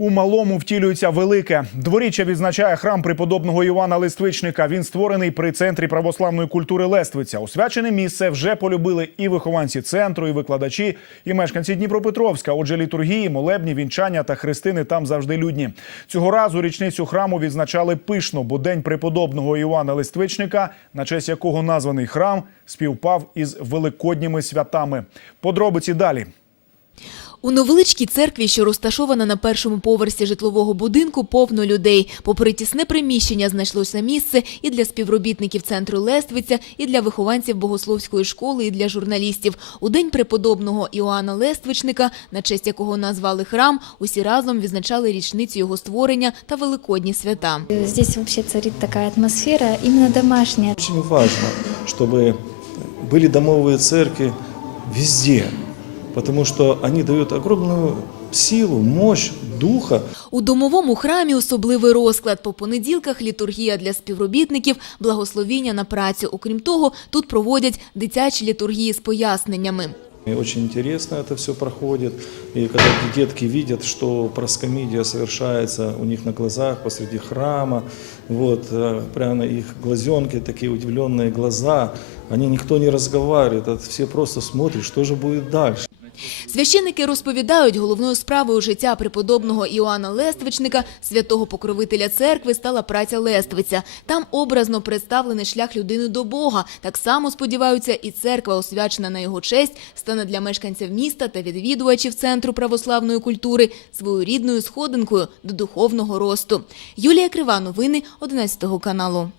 У малому втілюється велике. Дворіччя відзначає храм преподобного Івана Листвичника. Він створений при центрі православної культури Лествиця. Освячене місце вже полюбили і вихованці центру, і викладачі, і мешканці Дніпропетровська. Отже, літургії, молебні, вінчання та хрестини там завжди людні. Цього разу річницю храму відзначали пишно, бо день преподобного Івана Листвичника, на честь якого названий храм, співпав із великодніми святами. Подробиці далі. У невеличкій церкві, що розташована на першому поверсі житлового будинку, повно людей. Попри тісне приміщення знайшлося місце і для співробітників центру Лествиця, і для вихованців богословської школи, і для журналістів. У день преподобного Іоанна Лествичника, на честь якого назвали храм, усі разом відзначали річницю його створення та великодні свята. Здесь вообще царит такая атмосфера, именно домашняя. Очень важно, чтобы были домовые церкви везде, потому что они дают огромную силу, мощь духа. У домовому храмі особливий розклад. По понеділках літургія для співробітників, благословіння на працю. Окрім того, тут проводять дитячі літургії з поясненнями. И очень интересно это все проходит. И когда детки видят, что проскомидия совершается у них на глазах посреди храма, вот, э, прямо их глазенки, такие удивленные глаза, они никто не разговаривает, а все просто смотрят, что же будет дальше. Священники розповідають, головною справою життя преподобного Іоанна Лествичника, святого покровителя церкви, стала праця Лествиця. Там образно представлений шлях людини до Бога. Так само сподіваються, і церква, освячена на його честь, стане для мешканців міста та відвідувачів центру православної культури своєрідною сходинкою до духовного росту. Юлія Крива, новини 11 каналу.